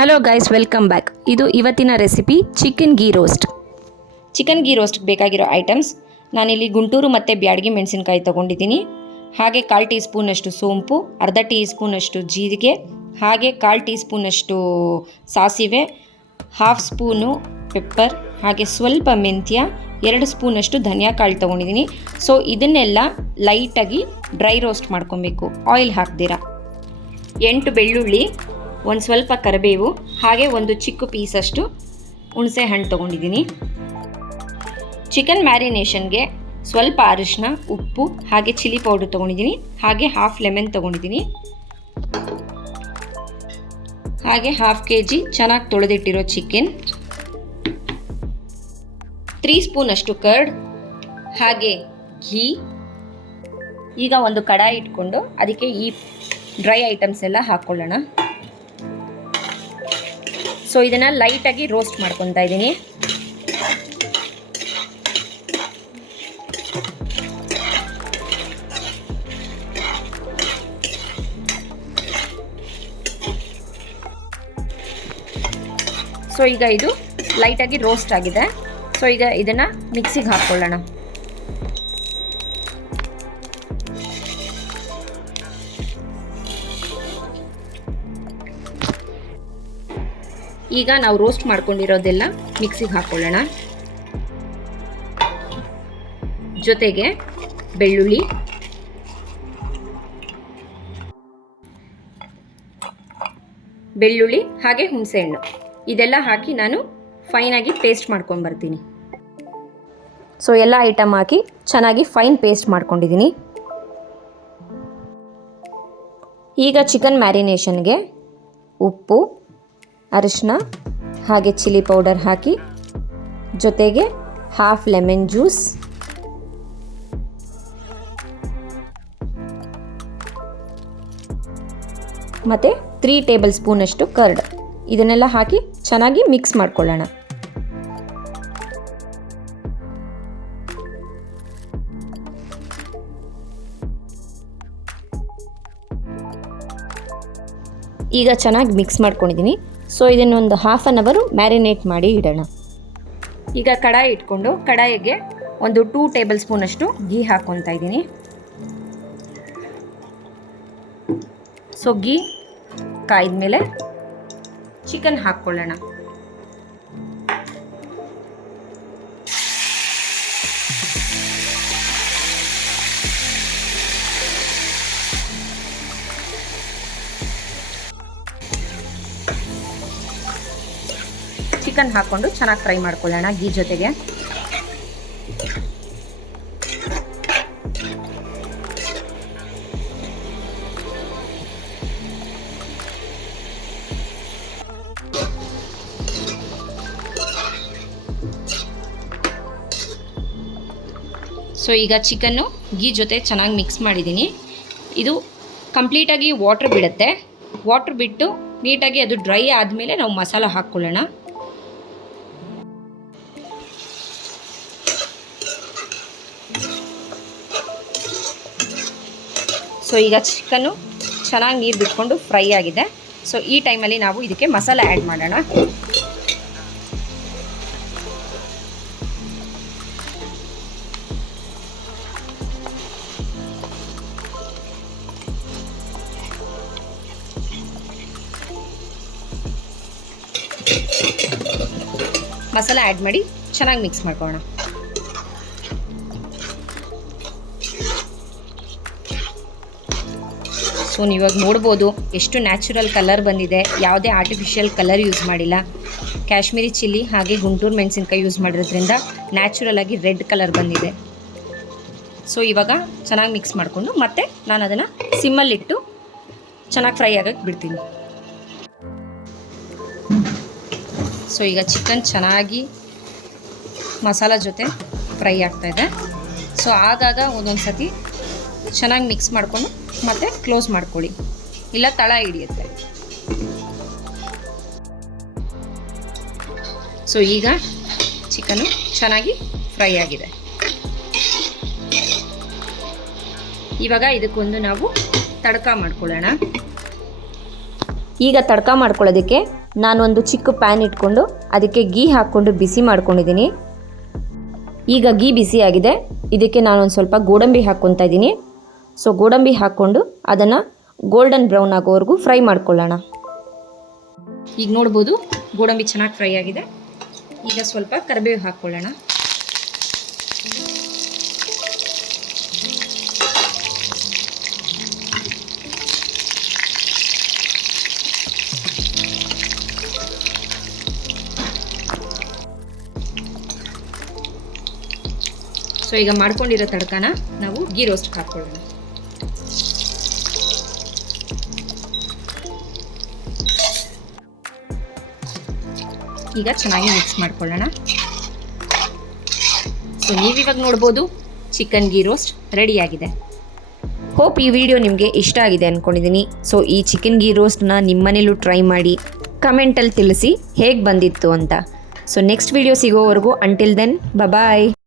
Hello guys, welcome back. ಇದು ಇವತ್ತಿನ recipe chicken ghee roast. Chicken ghee ರೋಸ್ಟ್ಗೆ ಬೇಕಾಗಿರೋ ಐಟಮ್ಸ್, ನಾನಿಲ್ಲಿ ಗುಂಟೂರು ಮತ್ತು ಬ್ಯಾಡಗಿ ಮೆಣಸಿನ್ಕಾಯಿ ತೊಗೊಂಡಿದ್ದೀನಿ. ಹಾಗೆ 1/4 ಟೀ ಸ್ಪೂನಷ್ಟು ಸೋಂಪು, ಅರ್ಧ ಟೀ ಸ್ಪೂನಷ್ಟು ಜೀರಿಗೆ, ಹಾಗೆ 1/4 ಟೀ ಸ್ಪೂನಷ್ಟು ಸಾಸಿವೆ, 1/2 ಸ್ಪೂನು ಪೆಪ್ಪರ್, ಹಾಗೆ ಸ್ವಲ್ಪ ಮೆಂತ್ಯ, 2 ಸ್ಪೂನಷ್ಟು ಧನಿಯಾ ಕಾಳು ತೊಗೊಂಡಿದ್ದೀನಿ. ಸೊ ಇದನ್ನೆಲ್ಲ ಲೈಟಾಗಿ ಡ್ರೈ ರೋಸ್ಟ್ ಮಾಡ್ಕೊಬೇಕು, ಆಯಿಲ್ ಹಾಕ್ದಿರ. 8 ಬೆಳ್ಳುಳ್ಳಿ, ಒಂದು ಸ್ವಲ್ಪ ಕರಿಬೇವು, ಹಾಗೆ ಒಂದು ಚಿಕ್ಕ ಪೀಸಷ್ಟು ಹುಣಸೆ ಹಣ್ಣು ತೊಗೊಂಡಿದ್ದೀನಿ. ಚಿಕನ್ ಮ್ಯಾರಿನೇಷನ್ಗೆ ಸ್ವಲ್ಪ ಅರಿಶಿನ, ಉಪ್ಪು, ಹಾಗೆ ಚಿಲ್ಲಿ ಪೌಡರ್ ತೊಗೊಂಡಿದ್ದೀನಿ. ಹಾಗೆ 1/2 ಲೆಮನ್ ತೊಗೊಂಡಿದ್ದೀನಿ. ಹಾಗೆ 1/2 kg ಚೆನ್ನಾಗಿ ತೊಳೆದಿಟ್ಟಿರೋ ಚಿಕನ್, 3 ಸ್ಪೂನಷ್ಟು ಕರ್ಡ್, ಹಾಗೆ ಘೀ. ಈಗ ಒಂದು ಕಡಾಯಿ ಇಟ್ಕೊಂಡು ಅದಕ್ಕೆ ಈ ಡ್ರೈ ಐಟಮ್ಸ್ ಎಲ್ಲ ಹಾಕ್ಕೊಳ್ಳೋಣ. ಸೊ ಇದನ್ನು ಲೈಟಾಗಿ ರೋಸ್ಟ್ ಮಾಡ್ಕೊತಾ ಇದ್ದೀನಿ. ಸೊ ಈಗ ಇದು ಲೈಟಾಗಿ ರೋಸ್ಟ್ ಆಗಿದೆ. ಸೊ ಈಗ ಇದನ್ನು ಮಿಕ್ಸಿಗೆ ಹಾಕ್ಕೊಳ್ಳೋಣ. ಈಗ ನಾವು ರೋಸ್ಟ್ ಮಾಡ್ಕೊಂಡಿರೋದೆಲ್ಲ ಮಿಕ್ಸಿಗೆ ಹಾಕ್ಕೊಳ್ಳೋಣ. ಜೊತೆಗೆ ಬೆಳ್ಳುಳ್ಳಿ, ಹಾಗೆ ಹುಣಸೆಹಣ್ಣು ಇದೆಲ್ಲ ಹಾಕಿ ನಾನು ಫೈನಾಗಿ ಪೇಸ್ಟ್ ಮಾಡ್ಕೊಂಡು ಬರ್ತೀನಿ. ಸೊ ಎಲ್ಲ ಐಟಮ್ ಹಾಕಿ ಚೆನ್ನಾಗಿ ಫೈನ್ ಪೇಸ್ಟ್ ಮಾಡ್ಕೊಂಡಿದ್ದೀನಿ. ಈಗ ಚಿಕನ್ ಮ್ಯಾರಿನೇಷನ್ಗೆ ಉಪ್ಪು, ಅರಿಶಿನ, ಹಾಗೆ ಚಿಲ್ಲಿ ಪೌಡರ್ ಹಾಕಿ, ಜೊತೆಗೆ 1/2 ಲೆಮನ್ ಜ್ಯೂಸ್, ಮತ್ತು 3 ಟೇಬಲ್ ಸ್ಪೂನಷ್ಟು ಕರ್ಡ್, ಇದನ್ನೆಲ್ಲ ಹಾಕಿ ಚೆನ್ನಾಗಿ ಮಿಕ್ಸ್ ಮಾಡ್ಕೊಳ್ಳೋಣ. ಈಗ ಚೆನ್ನಾಗಿ ಮಿಕ್ಸ್ ಮಾಡ್ಕೊಂಡಿದ್ದೀನಿ. ಸೊ ಇದನ್ನೊಂದು 1/2 hour ಮ್ಯಾರಿನೇಟ್ ಮಾಡಿ ಇಡೋಣ. ಈಗ ಕಡಾಯಿ ಇಟ್ಕೊಂಡು ಕಡಾಯಿಗೆ ಒಂದು 2 ಟೇಬಲ್ ಸ್ಪೂನಷ್ಟು ಘೀ ಹಾಕ್ಕೊತಾ ಇದ್ದೀನಿ. ಸೊ ಘೀ ಕಾಯ್ದ ಮೇಲೆ ಚಿಕನ್ ಹಾಕ್ಕೊಳ್ಳೋಣ. ಚಿಕನ್ ಹಾಕ್ಕೊಂಡು ಚೆನ್ನಾಗಿ ಫ್ರೈ ಮಾಡ್ಕೊಳ್ಳೋಣ ಘೀ ಜೊತೆಗೆ. ಸೊ ಈಗ ಚಿಕನ್ನು ಘೀ ಜೊತೆ ಚೆನ್ನಾಗಿ ಮಿಕ್ಸ್ ಮಾಡಿದ್ದೀನಿ. ಇದು ಕಂಪ್ಲೀಟಾಗಿ ವಾಟ್ರ್ ಬಿಡುತ್ತೆ. ವಾಟ್ರ್ ಬಿಟ್ಟು ನೀಟಾಗಿ ಅದು ಡ್ರೈ ಆದಮೇಲೆ ನಾವು ಮಸಾಲ ಹಾಕ್ಕೊಳ್ಳೋಣ. ಸೊ ಈಗ ಚಿಕನ್ನು ಚೆನ್ನಾಗಿ ನೀರು ಬಿಟ್ಕೊಂಡು ಫ್ರೈ ಆಗಿದೆ. ಸೊ ಈ ಟೈಮಲ್ಲಿ ನಾವು ಇದಕ್ಕೆ ಮಸಾಲ ಆ್ಯಡ್ ಮಾಡೋಣ. ಮಸಾಲ ಆ್ಯಡ್ ಮಾಡಿ ಚೆನ್ನಾಗಿ ಮಿಕ್ಸ್ ಮಾಡ್ಕೊಳ್ಳೋಣ. ಸೊ ನೀವಾಗ ನೋಡ್ಬೋದು ಎಷ್ಟು ನ್ಯಾಚುರಲ್ ಕಲರ್ ಬಂದಿದೆ. ಯಾವುದೇ ಆರ್ಟಿಫಿಷಿಯಲ್ ಕಲರ್ ಯೂಸ್ ಮಾಡಿಲ್ಲ. ಕಾಶ್ಮೀರಿ ಚಿಲ್ಲಿ ಹಾಗೆ ಗುಂಟೂರು ಮೆಣಸಿನ್ಕಾಯಿ ಯೂಸ್ ಮಾಡಿರೋದ್ರಿಂದ ನ್ಯಾಚುರಲ್ ಆಗಿ ರೆಡ್ ಕಲರ್ ಬಂದಿದೆ. ಸೊ ಇವಾಗ ಚೆನ್ನಾಗಿ ಮಿಕ್ಸ್ ಮಾಡಿಕೊಂಡು ಮತ್ತೆ ನಾನು ಅದನ್ನು ಸಿಮ್ಮಲ್ಲಿಟ್ಟು ಚೆನ್ನಾಗಿ ಫ್ರೈ ಆಗೋಕ್ಕೆ ಬಿಡ್ತೀನಿ. ಸೊ ಈಗ ಚಿಕನ್ ಚೆನ್ನಾಗಿ ಮಸಾಲ ಜೊತೆ ಫ್ರೈ ಆಗ್ತಾಯಿದೆ. ಸೊ ಆಗಾಗ ಒಂದೊಂದು ಸತಿ ಚೆನ್ನಾಗಿ ಮಿಕ್ಸ್ ಮಾಡಿಕೊಂಡು ಮತ್ತೆ ಕ್ಲೋಸ್ ಮಾಡ್ಕೊಳ್ಳಿ, ಇಲ್ಲ ತಳ ಹಿಡಿಯುತ್ತೆ. ಸೊ ಈಗ ಚಿಕನ್ನು ಚೆನ್ನಾಗಿ ಫ್ರೈ ಆಗಿದೆ. ಇವಾಗ ಇದಕ್ಕೊಂದು ನಾವು ತಡಕ ಮಾಡ್ಕೊಳ್ಳೋಣ. ಈಗ ತಡ್ಕ ಮಾಡ್ಕೊಳ್ಳೋದಕ್ಕೆ ನಾನೊಂದು ಚಿಕ್ಕ ಪ್ಯಾನ್ ಇಟ್ಕೊಂಡು ಅದಕ್ಕೆ ಗೀ ಹಾಕ್ಕೊಂಡು ಬಿಸಿ ಮಾಡ್ಕೊಂಡಿದ್ದೀನಿ. ಈಗ ಗೀ ಬಿಸಿಯಾಗಿದೆ. ಇದಕ್ಕೆ ನಾನೊಂದು ಸ್ವಲ್ಪ ಗೋಡಂಬಿ ಹಾಕ್ಕೊತಾ ಇದ್ದೀನಿ. ಸೊ ಗೋಡಂಬಿ ಹಾಕ್ಕೊಂಡು ಅದನ್ನು ಗೋಲ್ಡನ್ ಬ್ರೌನ್ ಆಗೋವರೆಗೂ ಫ್ರೈ ಮಾಡ್ಕೊಳ್ಳೋಣ. ಈಗ ನೋಡ್ಬೋದು ಗೋಡಂಬಿ ಚೆನ್ನಾಗಿ ಫ್ರೈ ಆಗಿದೆ. ಈಗ ಸ್ವಲ್ಪ ಕರಿಬೇವು ಹಾಕ್ಕೊಳ್ಳೋಣ. ಸೊ ಈಗ ಮಾಡ್ಕೊಂಡಿರೋ ತಡ್ಕನ ನಾವು ಗೀ ರೋಸ್ಟ್ ಹಾಕ್ಕೊಳ್ಳೋಣ. ಈಗ ಚೆನ್ನಾಗಿ ಮಿಕ್ಸ್ ಮಾಡ್ಕೊಳ್ಳೋಣ. ಸೊ ನೀವಿವಾಗ ನೋಡ್ಬೋದು ಚಿಕನ್ ಗೀ ರೋಸ್ಟ್ ರೆಡಿಯಾಗಿದೆ. ಹೋಪ್ ಈ ವಿಡಿಯೋ ನಿಮಗೆ ಇಷ್ಟ ಆಗಿದೆ ಅಂದ್ಕೊಂಡಿದ್ದೀನಿ. ಸೊ ಈ ಚಿಕನ್ ಗೀ ರೋಸ್ಟ್ನ ನಿಮ್ಮನೇಲೂ ಟ್ರೈ ಮಾಡಿ ಕಮೆಂಟಲ್ಲಿ ತಿಳಿಸಿ ಹೇಗೆ ಬಂದಿತ್ತು ಅಂತ. ಸೊ ನೆಕ್ಸ್ಟ್ ವಿಡಿಯೋ ಸಿಗೋವರೆಗೂ ಅಂಟಿಲ್ ದೆನ್ ಬಾಯ್.